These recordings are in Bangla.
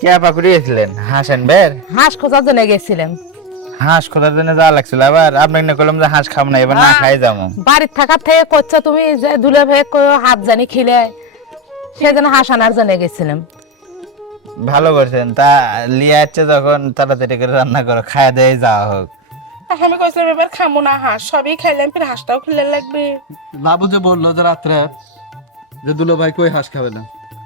কে পাকুড়ি গেছিলেন হাঁস আনবেন? হাঁস খোঁজার জন্য গেছিলাম। হাঁস খোঁজার জন্য যাওয়া লাগছিল, আবার আপনাকে না করলাম যে হাঁস খাবো না, এবার না খাই যাবো। বাড়ির থাকার থেকে করছো তুমি যে দুলে ভাই হাত জানি খিলে, সেজন্য হাঁস আনার জন্য গেছিলাম। ভালো করছেন, তা লিয়ে আসছে যখন তাড়াতাড়ি করে রান্না করো, খাওয়া দিয়ে যাওয়া হোক। আমি কইছিলাম এবার খামো না হাঁস, সবই খাইলাম, ফির হাঁসটাও খেলে লাগবে। বাবু যে বললো যে রাত্রে যে দুলো ভাই কই হাঁস খাবে না,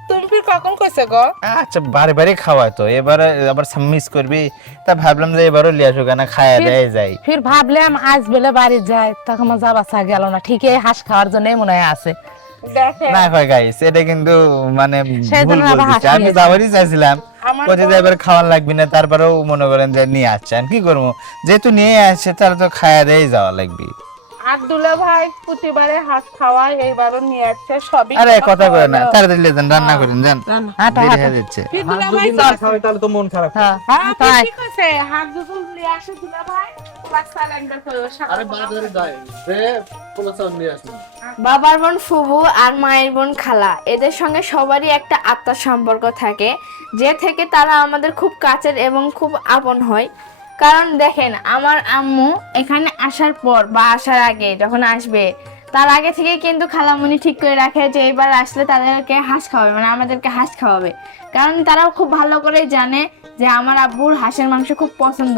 তুমি ফির কখন কইছে গো? আচ্ছা বারে বারে খাওয়ায় তো, এবারে আবার মিস করবি, তা ভাবলাম যে এবারও লিয়ে আসুক না, খাওয়া দিয়ে যাই। ফির ভাবলাম আজ বেলে বাড়ি যায়, তখন আমার যাওয়া চা গেল না, ঠিকই হাঁস খাওয়ার জন্যই মনে হয় আছে। দেখেন না হয় গাইস, এটা কিন্তু মানে সেজন্য ভুল আবার হাঁস বলতেছি। আমি নিয়ে যাওয়ারই চাইছিলাম, আমার কোথায় যে এবার খাওয়ার লাগবে না, তারপরেও মনে করেন যে নিয়ে আসছেন, কি করবো, যেহেতু নিয়ে আসছে তাহলে তো খাওয়া দিয়ে যাওয়া লাগবে। আব্দুল্লাহ ভাই প্রতিবারে হাঁস খাওয়ায়, এইবারও নিয়ে আসছে সবই। আরে কথা কয় না, তাড়াতাড়ি নিয়ে যান, রান্না করেন যান, হাঁটা, দেরি হাঁটা। হয়ে যাচ্ছে। ফির হাঁস দুলা যদি ভাই না খাবে তাহলে তো মন খারাপ। হ্যাঁ হ্যাঁ তাই ঠিক আছে, হাঁস যখন নিয়ে আসে দুলা ভাই প্লাস সালান্ডার করে আরে বাজারে যায় সে পোলাচান নিয়ে আসে। বাবার বোন ফুবু আর মায়ের বোন খালা, এদের সঙ্গে সবারই একটা আত্মার সম্পর্ক থাকে, যে থেকে তারা আমাদের খুব কাছের এবং খুব আপন হয়। কারণ দেখেন, আমার আম্মু এখানে আসার পর বা আসার আগে যখন আসবে, তার আগে থেকে কিন্তু খালামণি ঠিক করে রাখে যে এবার আসলে তাদেরকে হাঁস খাওয়াবে, মানে আমাদেরকে হাঁস খাওয়াবে। কারণ তারাও খুব ভালো করে জানে যে আমার আব্বুর হাঁসের মাংস খুব পছন্দ,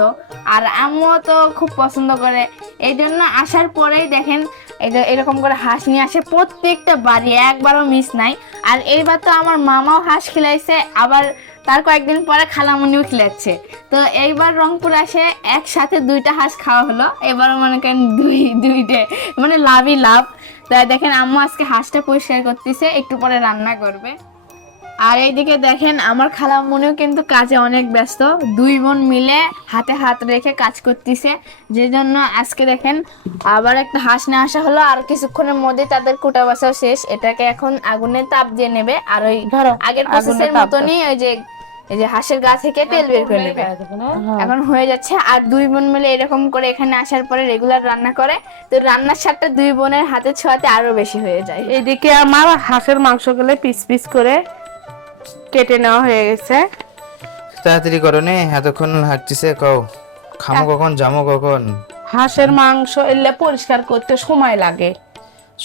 আর আম্মুও তো খুব পছন্দ করে। এই জন্য আসার পরেই দেখেন এরকম করে হাঁস নিয়ে আসে প্রত্যেকটা বাড়ি, একবারও মিস নাই। আর এইবার তো আমার মামাও হাঁস খিলাইছে, আবার তার কয়েকদিন পরে খালামণিও খিলাচ্ছে। তো এইবার রংপুর আসে একসাথে 2টা হাঁস খাওয়া হলো, এবারও মনে করেন দুইটে, মানে লাভই লাভ। তাই দেখেন আম্মু আজকে হাঁসটা পরিষ্কার করতেছে, একটু পরে রান্না করবে। আর এইদিকে দেখেন আমার খালামণিও কিন্তু কাজে অনেক ব্যস্ত, 2 বোন মিলে হাতে হাত রেখে কাজ করতেছে। যে জন্য আজকে দেখেন আবার একটা হাঁস নিয়ে আসা হলো, আর কিছুক্ষণের মধ্যে তাদের কোটা বাসাও শেষ। এটাকে এখন আগুনে তাপ দিয়ে নেবে, আর ওই আগের প্রসেসের মতনই ওই যে এই যে হাঁসের গা থেকে তেল বের করে নেবে। এখন হয়ে যাচ্ছে, আর 2 বোন মিলে এরকম করে এখানে আসার পরে রেগুলার রান্না করে, তো রান্নার স্বাদটা 2 বোনের হাতে ছোঁয়াতে আরো বেশি হয়ে যায়। এদিকে আমার হাঁসের মাংসগুলো পিস পিস করে কেটে নেওয়া হয়ে গেছে। তাড়াতাড়ি করো নে, এতক্ষণ লাগতেছে, কও খামো কখন, যামো কখন? হাঁসের মাংস এলে পরিষ্কার করতে সময় লাগে।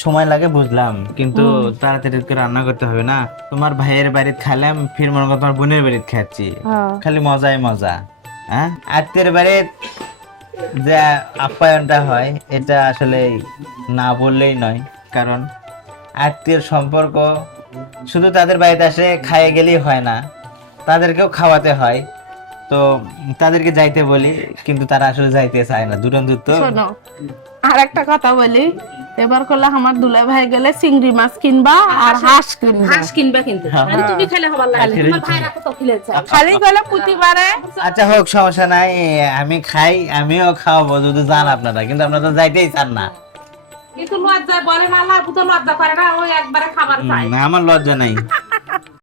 সময় লাগে বুঝলাম, কিন্তু তাড়াতাড়ি করে রান্না করতে হবে না। তোমার ভাইয়ের বাড়িতে খাইলাম, ফির মনে করো তোমার বোনের বাড়িতে খাচ্ছি, খালি মজাই মজা। হ্যাঁ, আত্মীয়ের বাড়ির যে আপ্যায়নটা হয় এটা আসলে না বললেই নয়, কারণ আত্মীয়ের সম্পর্ক শুধু তাদের বাড়িতে আসে খাইয়ে গেলেই হয় না, তাদেরকেও খাওয়াতে হয়। তো তাদেরকে যাইতে বলি, কিন্তু তারা আসলে যাইতে চায় না, দুটো তো। শোনো, আর একটা কথা বলি, এবার করলে আমার দুলা ভাই গেলে চিংড়ি মাছ কিনবা আর হাঁস কিনবা কিন্তু তুমি খেলে হবার লাগে, তোমার ভাইরা কত খেলেছে খালি গেলে প্রতিবারে। আচ্ছা হোক, সমস্যা নাই, আমি খাই, আমিও খাওয়াবো যদি যান আপনারা, কিন্তু আপনারা তো যাইতেই চান না। কিন্তু লজ্জা বলে না, লাভু তো লজ্জা করে না, ওই একবারে খাবার চাই। না, আমার লজ্জা নাই।